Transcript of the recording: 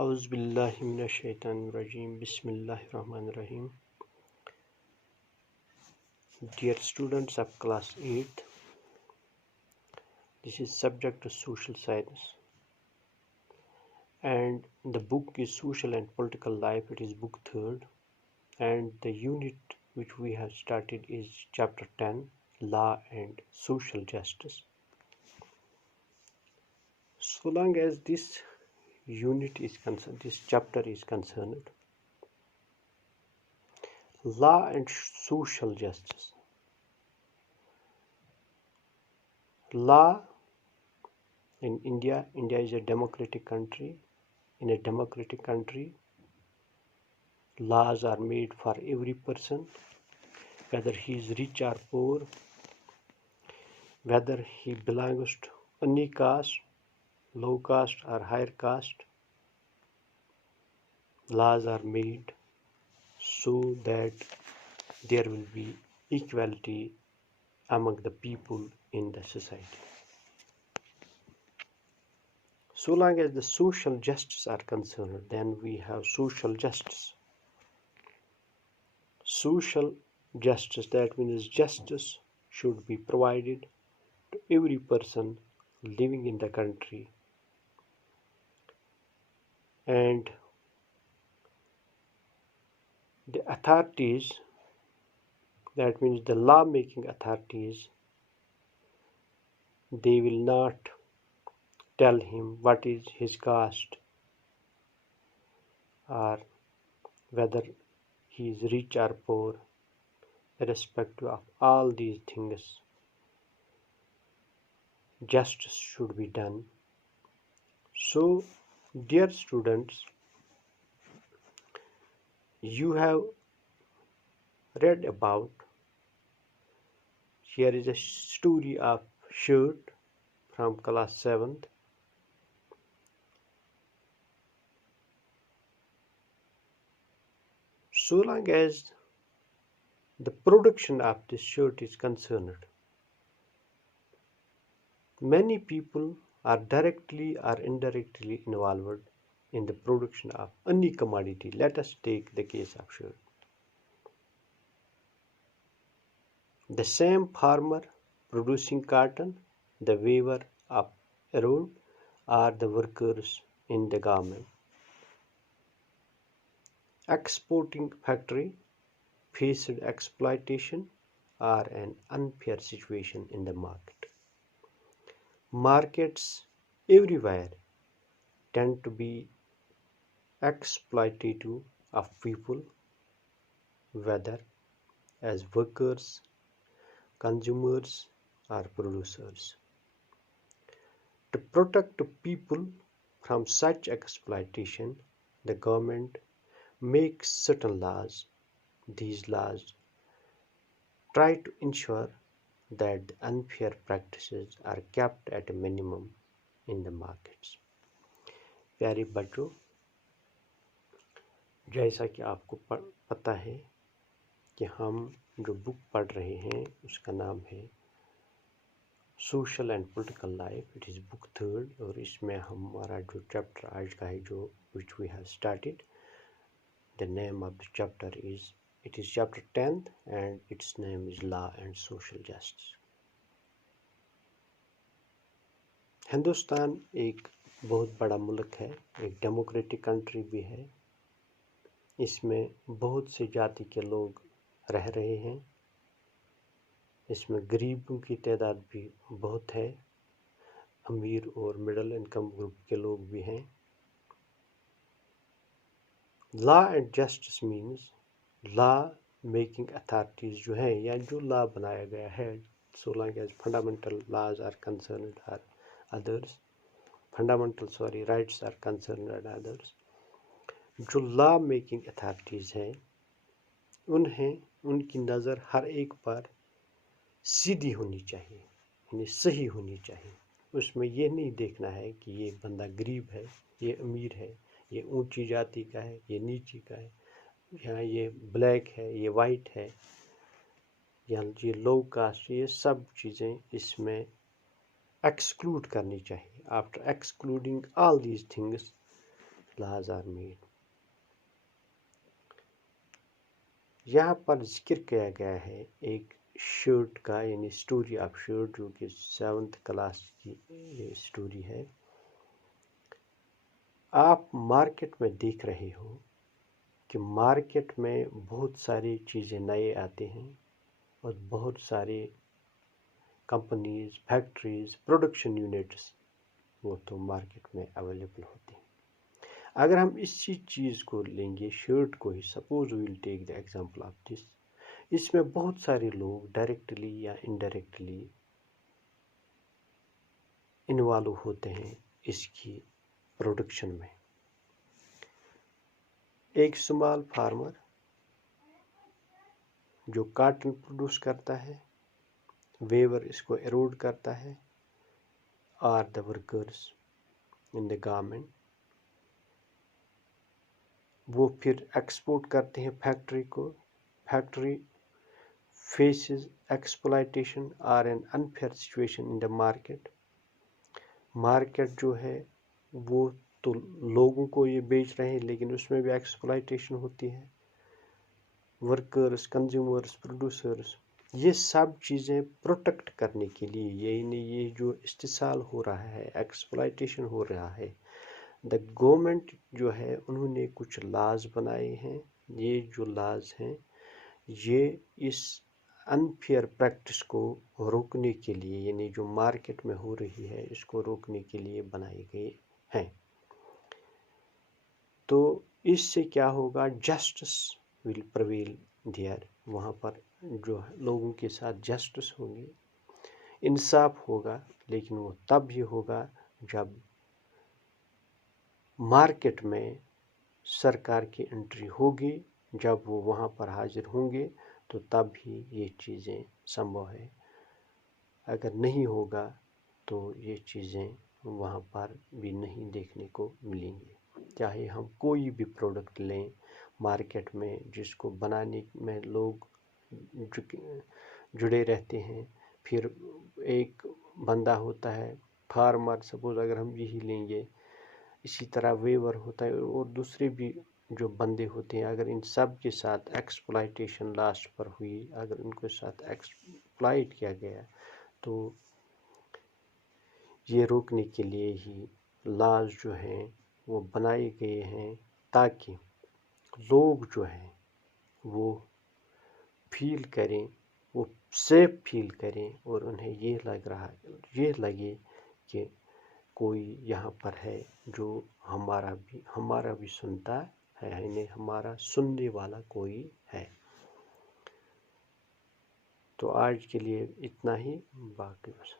اعوذ باللہ من الشیطان الرجیم بسم اللہ الرحمن الرحیم. Dear students of class 8th, this is subject to social science and the book is Social and Political Life. It is book 3rd and the unit which we have started is chapter 10, Law and Social Justice. So long as this unit is concerned, this chapter is concerned, law and social justice. Law in India is a democratic country. In a democratic country, laws are made for every person, whether he is rich or poor, whether he belongs to any caste, low caste or higher caste. Laws are made so that there will be equality among the people in the society. So long as the social justice are concerned, then we have social justice. Social justice, that means justice should be provided to every person living in the country, and the authorities, that means the law making authorities, they will not tell him what is his caste or whether he is rich or poor. Irrespective of all these things, justice should be done. So, dear students, you have read about, here is a story of shirt from class 7th. So long as the production of this shirt is concerned, many people are directly or indirectly involved in the production of any commodity. Let us take the case of shirt. The same farmer producing cotton, the weaver of a robe, are the workers in the garment. Exporting factory faced exploitation or an unfair situation in the market. Markets everywhere tend to be exploitative of people, whether as workers, consumers, or producers. To protect people from such exploitation, the government makes certain laws. These laws try to ensure that the unfair practices are kept at a minimum in the markets. پیارے بچوں، جیسا کہ آپ کو پتہ ہے کہ ہم جو بک پڑھ رہے ہیں اس کا نام ہے social and political life. It is book 3rd اور اس میں ہمارا جو چیپٹر آج کا ہے جو which we have started, the name of the chapter is, it is chapter 10th and its name is Law and Social Justice. Hindustan ایک بہت بڑا ملک ہے, ایک ڈیموکریٹک کنٹری بھی ہے. اس میں بہت سے جاتی کے لوگ رہ رہے ہیں. اس میں غریبوں کی تعداد بھی بہت ہے, امیر اور مڈل انکم گروپ کے لوگ بھی ہیں. Law and justice means law making authorities جو ہیں, یا جو لا بنایا گیا ہے, so long as fundamental laws are concerned or others, rights are concerned and others, جو لا میکنگ اتھارٹیز ہیں ان کی نظر ہر ایک پر سیدھی ہونی چاہیے, یعنی صحیح ہونی چاہیے. اس میں یہ نہیں دیکھنا ہے کہ یہ بندہ غریب ہے, یہ امیر ہے, یہ اونچی جاتی کا ہے, یہ نیچی کا ہے, یا یہ بلیک ہے, یہ وائٹ ہے, یا یہ لو کاسٹ. یہ سب چیزیں اس میں ایکسکلوڈ کرنی چاہیے. After excluding all these things, laws are made. یہاں پر ذکر کیا گیا ہے ایک شرٹ کا، یعنی اسٹوری آف شرٹ، جو کہ 7th کلاس کی یہ اسٹوری ہے. آپ مارکیٹ میں دیکھ رہے ہو کہ مارکیٹ میں بہت ساری چیزیں نئے آتے ہیں اور بہت سارے کمپنیز، فیکٹریز، پروڈکشن یونٹس وہ تو مارکیٹ میں اویلیبل ہوتے ہیں. اگر ہم اسی چیز کو لیں گے، شرٹ کو ہی، suppose we will take the example of this, اس میں بہت سارے لوگ ڈائریکٹلی یا انڈائریکٹلی انوالو ہوتے ہیں اس کی پروڈکشن میں. ایک سمال فارمر جو کاٹن پروڈیوس کرتا ہے، ویور اس کو ایروڈ کرتا ہے، or the workers in the garment, وہ پھر ایکسپورٹ کرتے ہیں فیکٹری کو. Factory faces exploitation or an unfair situation in the market. Market جو ہے وہ تو لوگوں کو یہ بیچ رہے ہیں، لیکن اس میں بھی ایکسپلائٹیشن ہوتی ہے. ورکرز، کنزیومرز، پروڈیوسرز، یہ سب چیزیں پروٹیکٹ کرنے کے لیے، یعنی یہ جو استحصال ہو رہا ہے، ایکسپلائٹیشن ہو رہا ہے، دا گورنمنٹ جو ہے انہوں نے کچھ لاز بنائے ہیں. یہ جو لاز ہیں یہ اس انفیئر پریکٹس کو روکنے کے لیے، یعنی جو مارکیٹ میں ہو رہی ہے اس کو روکنے کے لیے بنائے گئے ہیں. تو اس سے کیا ہوگا؟ Justice will prevail there. وہاں پر جو لوگوں کے ساتھ جسٹس ہوگی، انصاف ہوگا، لیکن وہ تب ہی ہوگا جب مارکیٹ میں سرکار کی انٹری ہوگی. جب وہ وہاں پر حاضر ہوں گے تو تب ہی یہ چیزیں سمبھو ہے. اگر نہیں ہوگا تو یہ چیزیں وہاں پر بھی نہیں دیکھنے کو ملیں گی. چاہے ہم کوئی بھی پروڈکٹ لیں مارکیٹ میں، جس کو بنانے میں لوگ جڑے رہتے ہیں، پھر ایک بندہ ہوتا ہے فارمر، سپوز اگر ہم یہی لیں گے، اسی طرح ویور ہوتا ہے اور دوسرے بھی جو بندے ہوتے ہیں. اگر ان سب کے ساتھ ایکسپلائٹیشن لاسٹ پر ہوئی، اگر ان کے ساتھ ایکسپلائٹ کیا گیا، تو یہ روکنے کے لیے ہی لاز جو ہیں وہ بنائے گئے ہیں، تاکہ لوگ جو ہیں وہ فیل کریں، وہ سیف فیل کریں، اور انہیں یہ لگے کہ کوئی یہاں پر ہے جو ہمارا بھی سنتا ہے، یعنی ہمارا سننے والا کوئی ہے. تو آج کے لیے اتنا ہی، باقی بس.